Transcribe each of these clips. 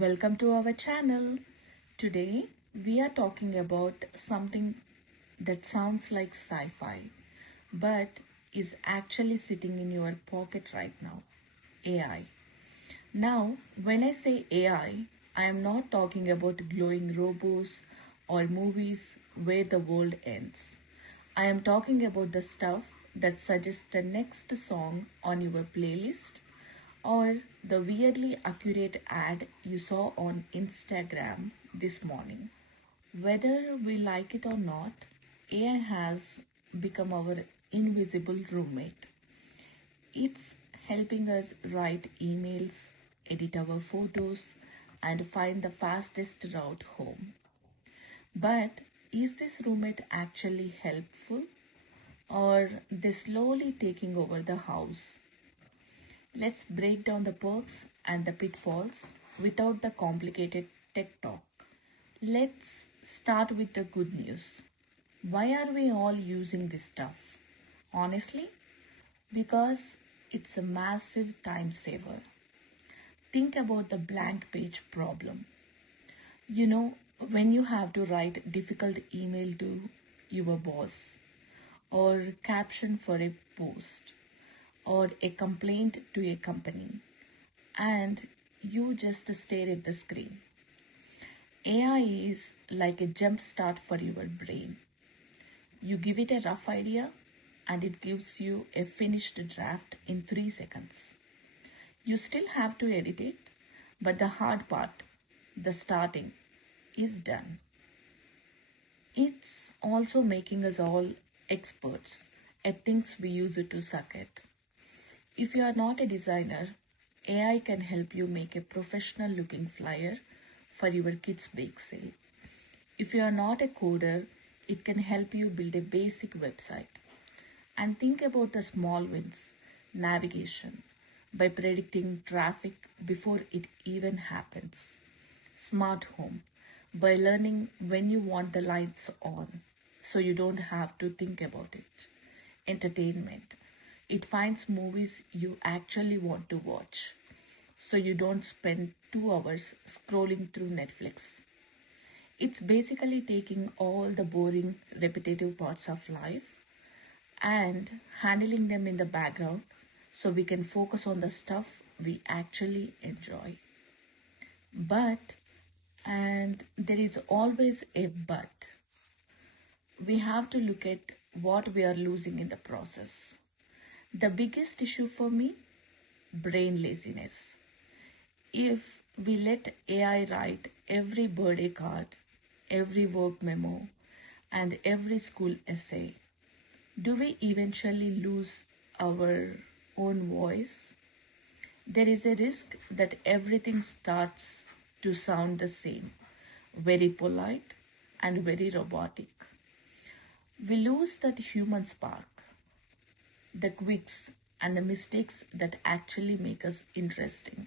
Welcome to our channel. Today we are talking about something that sounds like sci-fi but is actually sitting in your pocket right now. AI. Now, when I say AI, I am not talking about glowing robots or movies where the world ends. I am talking about the stuff that suggests the next song on your playlist or the weirdly accurate ad you saw on Instagram this morning. Whether we like it or not, AI has become our invisible roommate. It's helping us write emails, edit our photos, and find the fastest route home. But is this roommate actually helpful or they slowly taking over the house? Let's break down the perks and the pitfalls without the complicated tech talk. Let's start with the good news. Why are we all using this stuff? Honestly, because it's a massive time saver. Think about the blank page problem. You know, when you have to write difficult email to your boss or caption for a post or a complaint to a company and you just stare at the screen. AI is like a jump start for your brain. You give it a rough idea and it gives you a finished draft in 3 seconds. You still have to edit it, but the hard part, the starting, is done. It's also making us all experts at things we used to suck at. If you are not a designer, AI can help you make a professional looking flyer for your kids' bake sale. If you are not a coder, it can help you build a basic website. And think about the small wins, navigation, by predicting traffic before it even happens. Smart home, by learning when you want the lights on so you don't have to think about it. Entertainment, it finds movies you actually want to watch so you don't spend 2 hours scrolling through Netflix. It's basically taking all the boring, repetitive parts of life and handling them in the background so we can focus on the stuff we actually enjoy. But, and there is always a but, we have to look at what we are losing in the process. The biggest issue for me, brain laziness. If we let AI write every birthday card, every work memo, and every school essay, do we eventually lose our own voice? There is a risk that everything starts to sound the same, very polite and very robotic. We lose that human spark, the quirks and the mistakes that actually make us interesting.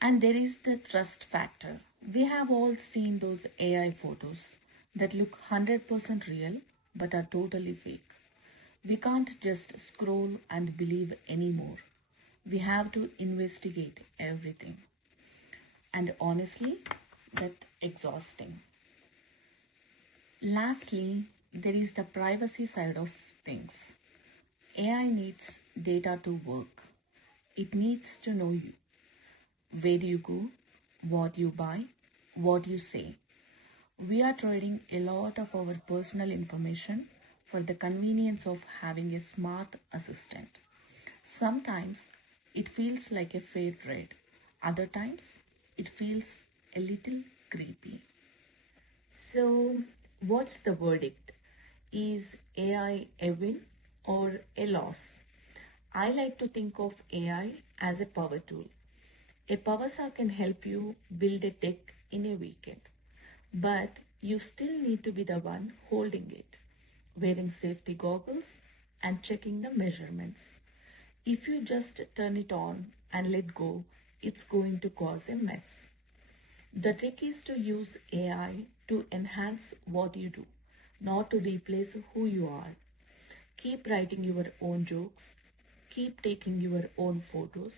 And there is the trust factor. We have all seen those AI photos that look 100% real but are totally fake. We can't just scroll and believe anymore. We have to investigate everything. And honestly, that's exhausting. Lastly, there is the privacy side of things. AI needs data to work. It needs to know you. Where do you go? What you buy? What you say? We are trading a lot of our personal information for the convenience of having a smart assistant. Sometimes it feels like a fair trade. Other times it feels a little creepy. So, what's the verdict? Is AI a win or a loss? I like to think of AI as a power tool. A power saw can help you build a tech in a weekend, but you still need to be the one holding it, wearing safety goggles and checking the measurements. If you just turn it on and let go, it's going to cause a mess. The trick is to use AI to enhance what you do, not to replace who you are. Keep writing your own jokes, keep taking your own photos,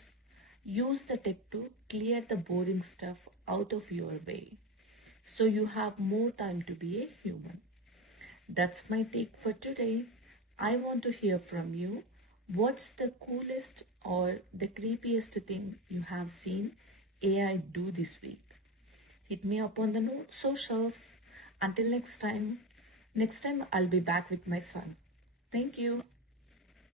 Use the tech to clear the boring stuff out of your way so you have more time to be a human. That's my take for today. I want to hear from you. What's the coolest or the creepiest thing you have seen AI do this week? Hit me up on the socials. Until next time, I'll be back with my son. Thank you.